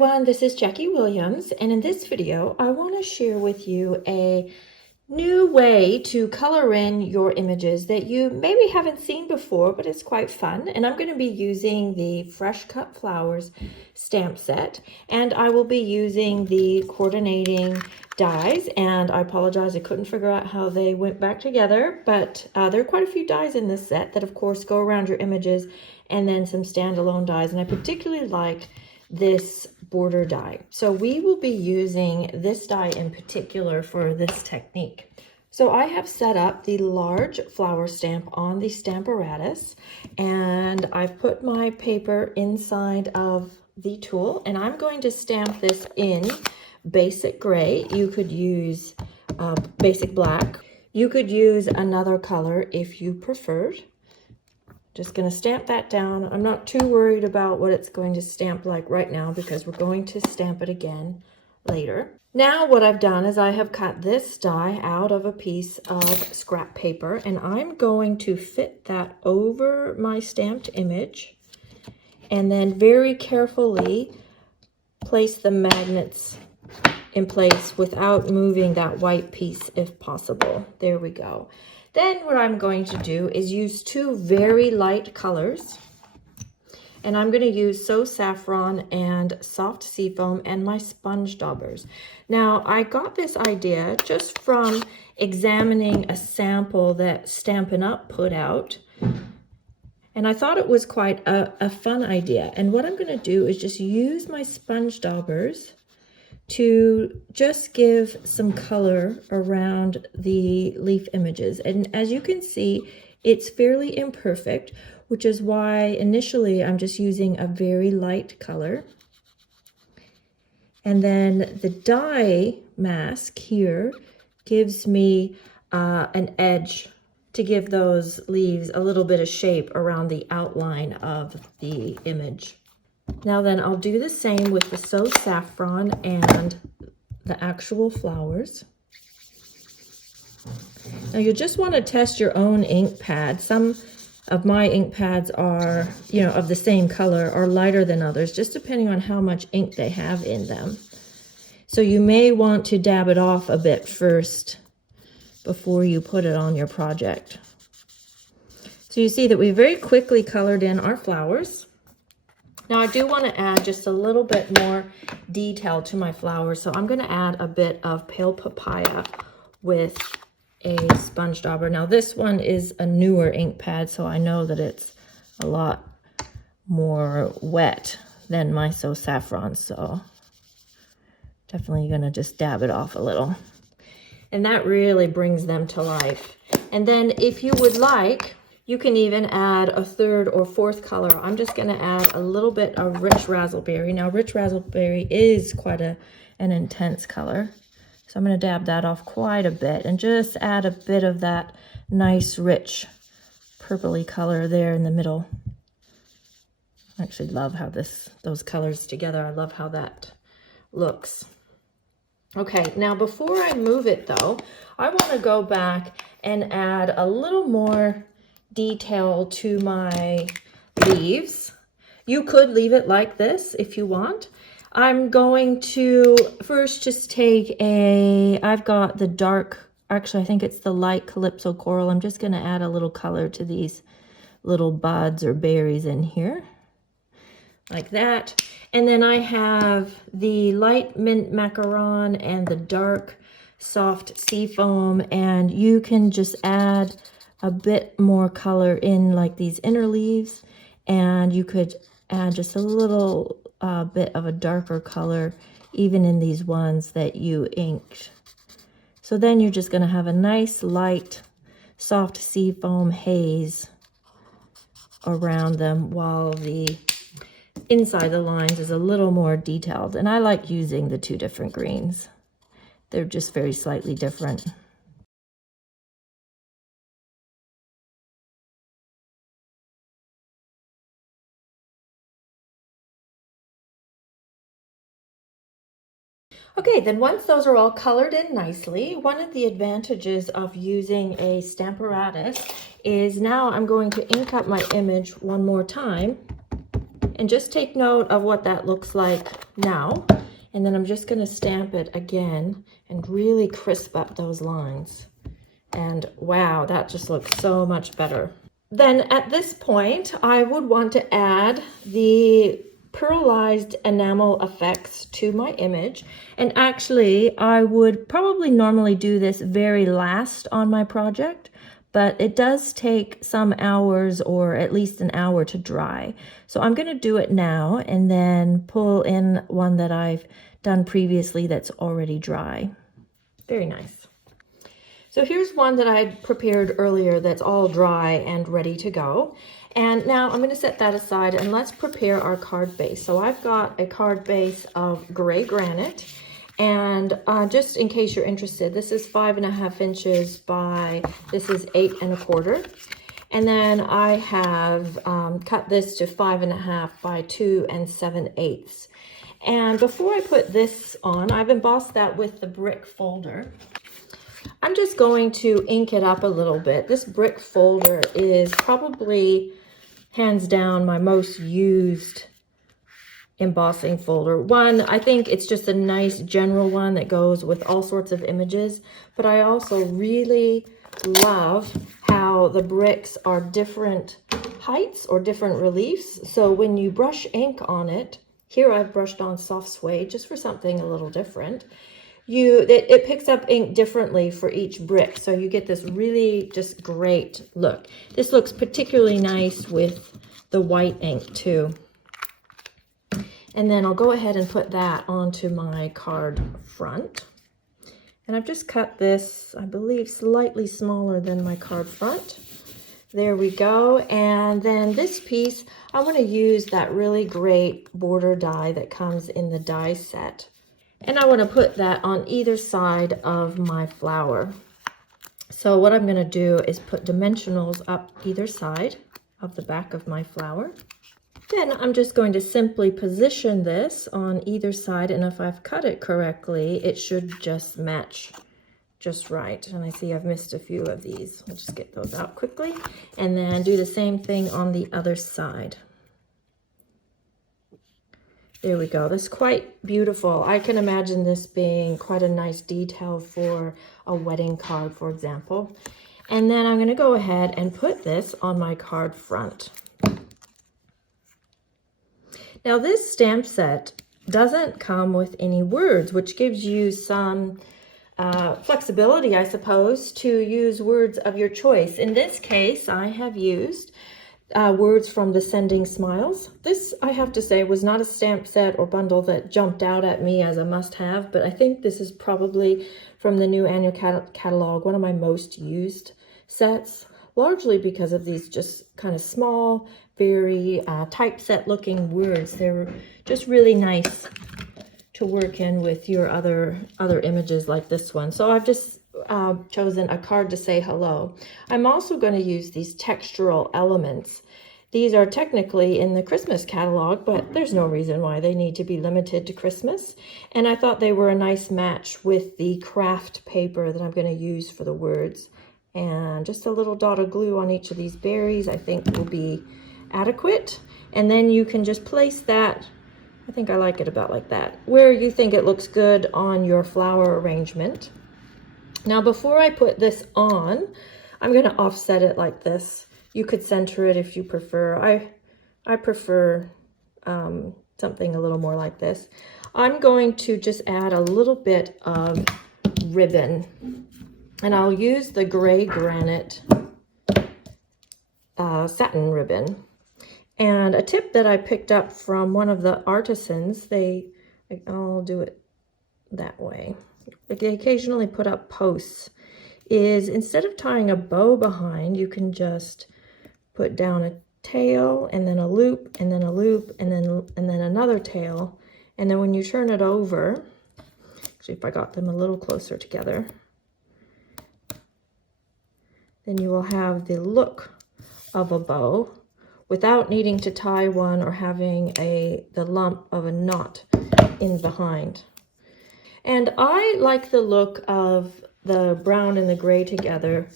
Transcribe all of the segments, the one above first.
everyone, this is Jackie Williams, and in this video I want to share with you a new way to color in your images that you maybe haven't seen before, but it's quite fun. And I'm going to be using the Fresh Cut Flowers stamp set, and I will be using the coordinating dies, and I apologize I couldn't figure out how they went back together, but there are quite a few dies in this set that of course go around your images, and then some standalone dies, and I particularly like this border die. So we will be using this die in particular for this technique. So I have set up the large flower stamp on the Stamparatus, and I've put my paper inside of the tool, and I'm going to stamp this in basic gray. You could use basic black. You could use another color if you preferred. Just going to stamp that down. I'm not too worried about what it's going to stamp like right now because we're going to stamp it again later. Now what I've done is I have cut this die out of a piece of scrap paper, and I'm going to fit that over my stamped image and then very carefully place the magnets in place without moving that white piece if possible. There we go. Then what I'm going to do is use two very light colors, and I'm going to use So Saffron and Soft Seafoam and my sponge daubers. Now I got this idea just from examining a sample that Stampin' Up put out, and I thought it was quite a fun idea. And what I'm going to do is just use my sponge daubers to just give some color around the leaf images. And as you can see, it's fairly imperfect, which is why initially I'm just using a very light color. And then the die mask here gives me an edge to give those leaves a little bit of shape around the outline of the image. Now then, I'll do the same with the So Saffron and the actual flowers. Now you just want to test your own ink pad. Some of my ink pads are, of the same color, or lighter than others, just depending on how much ink they have in them. So you may want to dab it off a bit first before you put it on your project. So you see that we very quickly colored in our flowers. Now I do want to add just a little bit more detail to my flowers, so I'm going to add a bit of pale papaya with a sponge dauber. Now this one is a newer ink pad, so I know that it's a lot more wet than my So Saffron, so definitely going to just dab it off a little. And that really brings them to life. And then if you would like, you can even add a third or fourth color. I'm just going to add a little bit of rich raspberry. Now, rich raspberry is quite an intense color. So I'm going to dab that off quite a bit and just add a bit of that nice, rich, purpley color there in the middle. I actually love how those colors together. I love how that looks. Okay, now before I move it though, I want to go back and add a little more detail to my leaves. You could leave it like this if you want. I'm going to first just take I've got the dark, actually I think it's the light Calypso Coral. I'm just going to add a little color to these little buds or berries in here, like that. And then I have the light mint macaron and the dark soft seafoam, and you can just add a bit more color in like these inner leaves, and you could add just a little bit of a darker color even in these ones that you inked. So then you're just going to have a nice light soft seafoam haze around them, while the inside the lines is a little more detailed. And I like using the two different greens. They're just very slightly different. Okay, then once those are all colored in nicely, one of the advantages of using a Stamparatus is now I'm going to ink up my image one more time And just take note of what that looks like now. And then I'm just going to stamp it again and really crisp up those lines. And wow, that just looks so much better. Then at this point, I would want to add the pearlized enamel effects to my image. And actually, I would probably normally do this very last on my project, but it does take some hours or at least an hour to dry. So I'm going to do it now and then pull in one that I've done previously that's already dry. Very nice. So here's one that I prepared earlier that's all dry and ready to go. And now I'm going to set that aside and let's prepare our card base. So I've got a card base of gray granite. And just in case you're interested, this is 5.5 inches by, this is 8 1/4. And then I have cut this to 5.5 by 2 7/8. And before I put this on, I've embossed that with the brick folder. I'm just going to ink it up a little bit. This brick folder is probably hands down my most used embossing folder. One, I think it's just a nice general one that goes with all sorts of images, but I also really love how the bricks are different heights or different reliefs. So when you brush ink on it, here I've brushed on soft suede just for something a little different. It picks up ink differently for each brick, so you get this really just great look. This looks particularly nice with the white ink too. And then I'll go ahead and put that onto my card front. And I've just cut this, I believe, slightly smaller than my card front. There we go. And then this piece, I want to use that really great border die that comes in the die set. And I want to put that on either side of my flower. So what I'm going to do is put dimensionals up either side of the back of my flower. Then I'm just going to simply position this on either side, and if I've cut it correctly, it should just match just right. And I see I've missed a few of these. I'll just get those out quickly, and then do the same thing on the other side. There we go. That's quite beautiful. I can imagine this being quite a nice detail for a wedding card, for example. And then I'm going to go ahead and put this on my card front. Now this stamp set doesn't come with any words, which gives you some flexibility, I suppose, to use words of your choice. In this case, I have used words from the Sending Smiles. This, I have to say, was not a stamp set or bundle that jumped out at me as a must-have, but I think this is probably from the new annual catalog, one of my most used sets, largely because of these just kind of small, very typeset looking words. They're just really nice to work in with your other images like this one. So I've just chosen a card to say hello. I'm also going to use these textural elements. These are technically in the Christmas catalog, but there's no reason why they need to be limited to Christmas. And I thought they were a nice match with the craft paper that I'm going to use for the words. And just a little dot of glue on each of these berries I think will be adequate. And then you can just place that, I think I like it about like that, where you think it looks good on your flower arrangement. Now before I put this on, I'm going to offset it like this. You could center it if you prefer. I prefer something a little more like this. I'm going to just add a little bit of ribbon, and I'll use the gray granite satin ribbon. And a tip that I picked up from one of the artisans, I'll do it that way. They occasionally put up posts, is instead of tying a bow behind, you can just put down a tail and then a loop and then a loop and then another tail. And then when you turn it over, actually if I got them a little closer together, then you will have the look of a bow without needing to tie one or having the lump of a knot in behind. And I like the look of the brown and the gray together.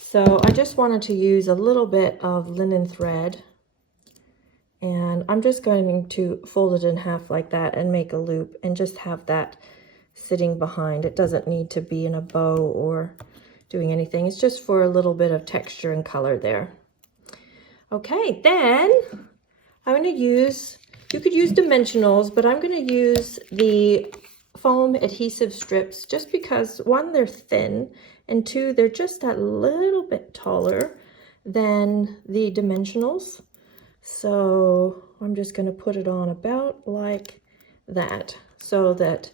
So I just wanted to use a little bit of linen thread, and I'm just going to fold it in half like that and make a loop and just have that sitting behind. It doesn't need to be in a bow or doing anything. It's just for a little bit of texture and color there. Okay, then I'm going to use, you could use dimensionals, but I'm going to use the foam adhesive strips just because, one, they're thin, and two, they're just that little bit taller than the dimensionals. So I'm just going to put it on about like that, so that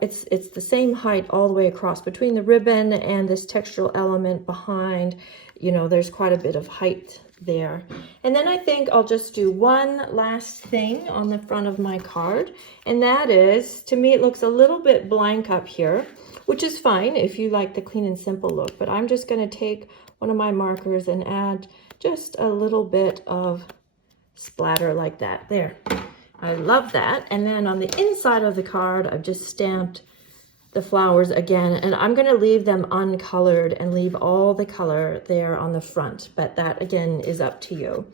it's the same height all the way across between the ribbon and this textural element behind. You know, there's quite a bit of height there. And then I think I'll just do one last thing on the front of my card, and that is, to me, it looks a little bit blank up here, which is fine if you like the clean and simple look, but I'm just going to take one of my markers and add just a little bit of splatter like that. There. I love that. And then on the inside of the card, I've just stamped the flowers again, and I'm going to leave them uncolored and leave all the color there on the front, but that again is up to you.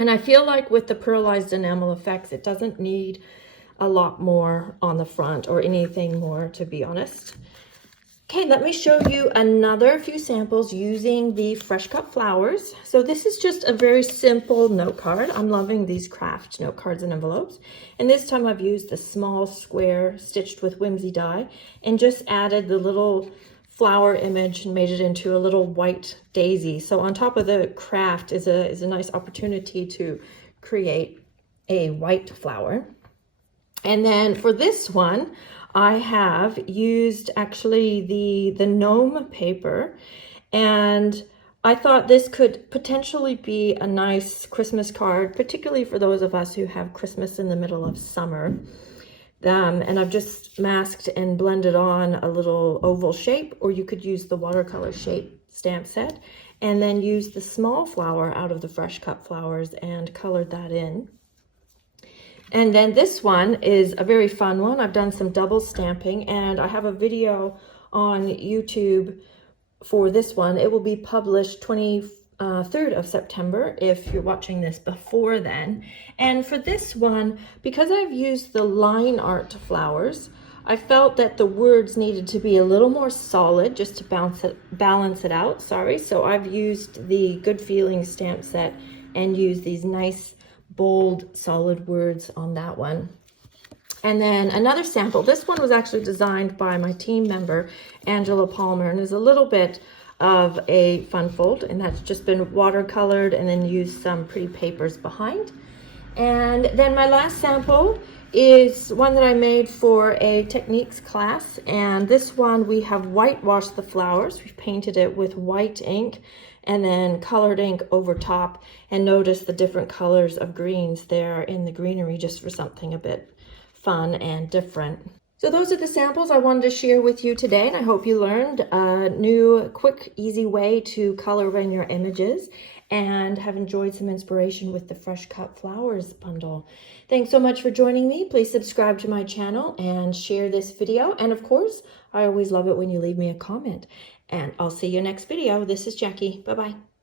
And I feel like with the pearlized enamel effects, it doesn't need a lot more on the front or anything more, to be honest. Okay, let me show you another few samples using the fresh cut flowers. So this is just a very simple note card. I'm loving these craft note cards and envelopes. And this time I've used the small square stitched with whimsy die and just added the little flower image and made it into a little white daisy. So on top of the craft is a nice opportunity to create a white flower. And then for this one, I have used actually the gnome paper, and I thought this could potentially be a nice Christmas card, particularly for those of us who have Christmas in the middle of summer. And I've just masked and blended on a little oval shape, or you could use the watercolor shape stamp set, and then use the small flower out of the fresh cut flowers and colored that in. And then this one is a very fun one. I've done some double stamping, and I have a video on YouTube for this one. It will be published 23rd of September if you're watching this before then. And for this one, because I've used the line art flowers, I felt that the words needed to be a little more solid just to balance it out. So I've used the Good Feeling stamp set and used these nice bold solid words on that one. And then another sample, this one was actually designed by my team member Angela Palmer, and is a little bit of a fun fold, and that's just been watercolored and then used some pretty papers behind. And then my last sample is one that I made for a techniques class, and this one we have whitewashed the flowers. We've painted it with white ink and then colored ink over top, and notice the different colors of greens there in the greenery, just for something a bit fun and different. So those are the samples I wanted to share with you today, and I hope you learned a new, quick, easy way to color in your images and have enjoyed some inspiration with the Fresh Cut Flowers bundle. Thanks so much for joining me. Please subscribe to my channel and share this video. And of course, I always love it when you leave me a comment. And I'll see you next video. This is Jackie. Bye-bye.